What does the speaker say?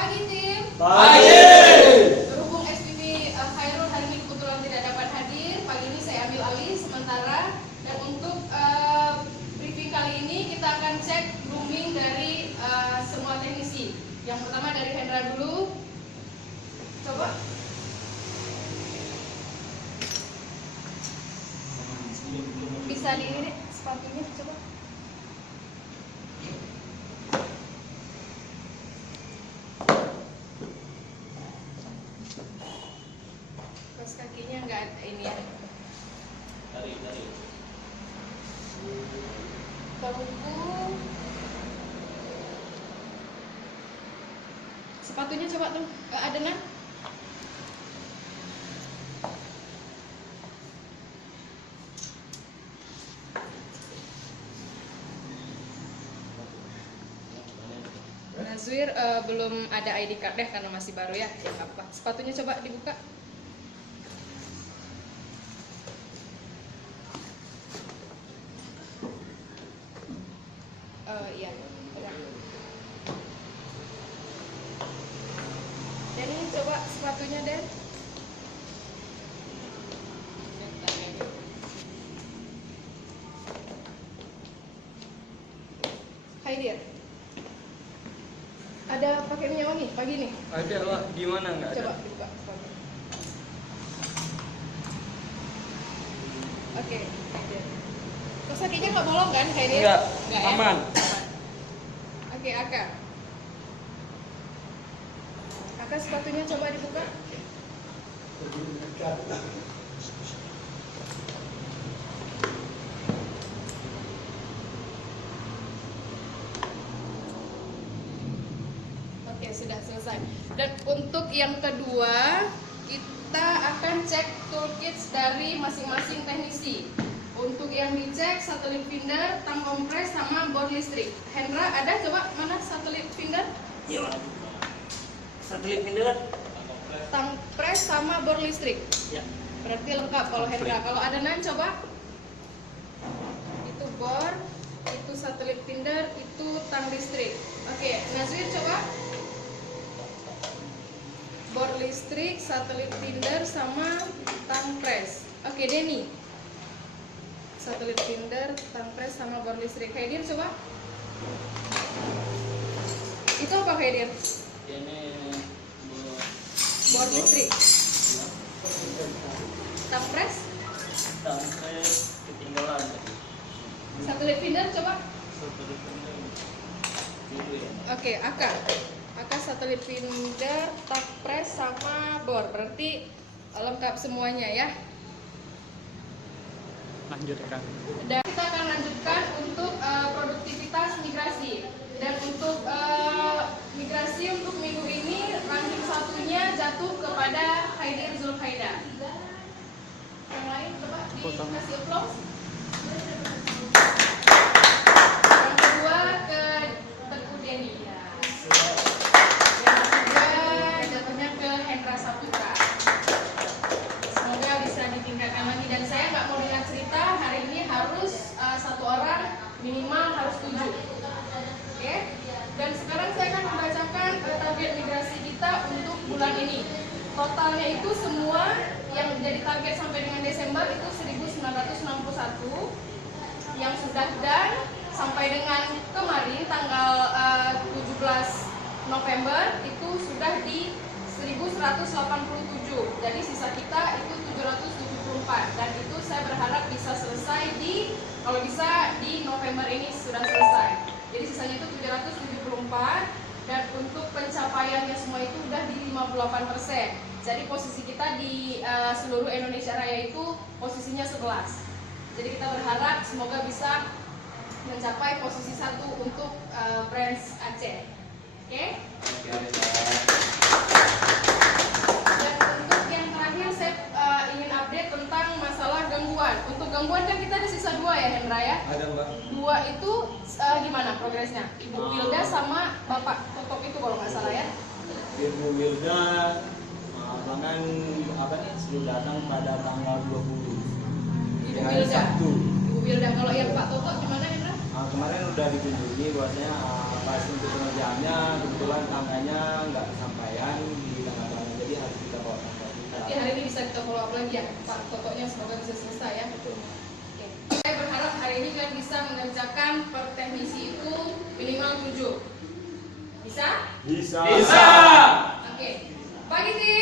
pagi tim. Pagi. Berhubung SPP Khairul hari ini kebetulan tidak dapat hadir, pagi ini saya ambil alih sementara. Dan untuk briefing kali ini kita akan cek grooming dari semua teknisi. Yang pertama dari Hendra dulu. Coba. Bisa di ini sepatunya coba. Kaos kakinya nggak ada ini ya. Dari. Bahuku. Sepatunya coba tuh adenan. Nazwir belum ada ID card deh karena masih baru ya. Ya apa? Sepatunya coba dibuka. Iya. Dan ini coba sepatunya Den. Hai dia. Ada pakai minyak wangi pagi nih? Ada lah, di mana nggak ada? Coba dibuka. Oke, terus kakinya nggak bolong kan kayak dia? Enggak, ya? aman. Oke, Aka. Aka sepatunya coba dibuka. Oke, sudah selesai. Dan untuk yang kedua, kita akan cek toolkits dari masing-masing teknisi. Untuk yang dicek satelit finder, tang kompres, sama bor listrik. Hendra ada? Coba mana satelit finder? Iya. Satelit finder. Tang pres sama bor listrik. Ya. Berarti lengkap kalau Hendra. Kalau adenan coba. Itu bor, itu satelit finder, itu tang listrik. Oke, Nazwir coba. Bor listrik, satelit finder, sama tang pres. Oke, Denny. Satelit finder, tang pres, sama bor listrik. Kaidir coba. Itu apa Kaidir? Ini Bor listrik. Tang pres, sampai ketinggalan tadi. satelit finder coba. Satelit finder. Itu ya. Oke, Aka satelit finder, tang pres, sama bor. Berarti lengkap semuanya ya. Lanjut kan. Dan kita akan lanjutkan untuk produktivitas migrasi. Dan untuk migrasi untuk minggu ini ranking satunya jatuh kepada Haidir Zulfaida. Yang lain coba dikasih applause. Yang kedua ke Teguh Denny. Yang ketiga jatuhnya ke Hendra Saputra. Semoga bisa ditingkatkan lagi, dan saya nggak mau dengar cerita hari ini harus satu orang minimal harus 7. Oke? Dan sekarang saya akan membacakan target migrasi kita untuk bulan ini. Totalnya itu semua yang jadi target sampai dengan Desember itu 1961 yang sudah, dan sampai dengan kemarin tanggal 17 November itu sudah di 1187. Jadi sisa kita itu 774, dan itu saya berharap bisa selesai kalau bisa di November ini sudah selesai. Jadi sisanya itu 774, dan untuk pencapaiannya semua itu udah di 58%. Jadi posisi kita di seluruh Indonesia Raya itu posisinya 11. Jadi kita berharap semoga bisa mencapai posisi 1 untuk branch Aceh. Oke? Dan untuk yang terakhir saya ingin update tentang masalah gangguan. Untuk gangguan kan kita ada sisa 2 ya Hendra ya? Ada Mbak. 2 itu gimana progresnya? Ibu Wilda sama Bapak Totok itu kalau nggak salah ya? Ibu Wilda bahkan sudah datang pada tanggal 20. Ibu Hari Wilda. Sabtu. Ibu Wilda. Kalau yang Pak Totok gimana Hendra? Kemarin udah dikunjungi, bahwasanya pas untuk pengerjaannya kebetulan tangganya nggak kesampaian di tengah jalan, jadi harus kita bawa tangga kita. Nanti hari ini bisa kita follow up lagi ya Pak Totonya, semoga bisa selesai ya. Betul. Oke. Saya berharap hari ini kalian bisa mengerjakan per teknisi itu minimal 7. Bisa? Bisa. Oke. Pagi tim.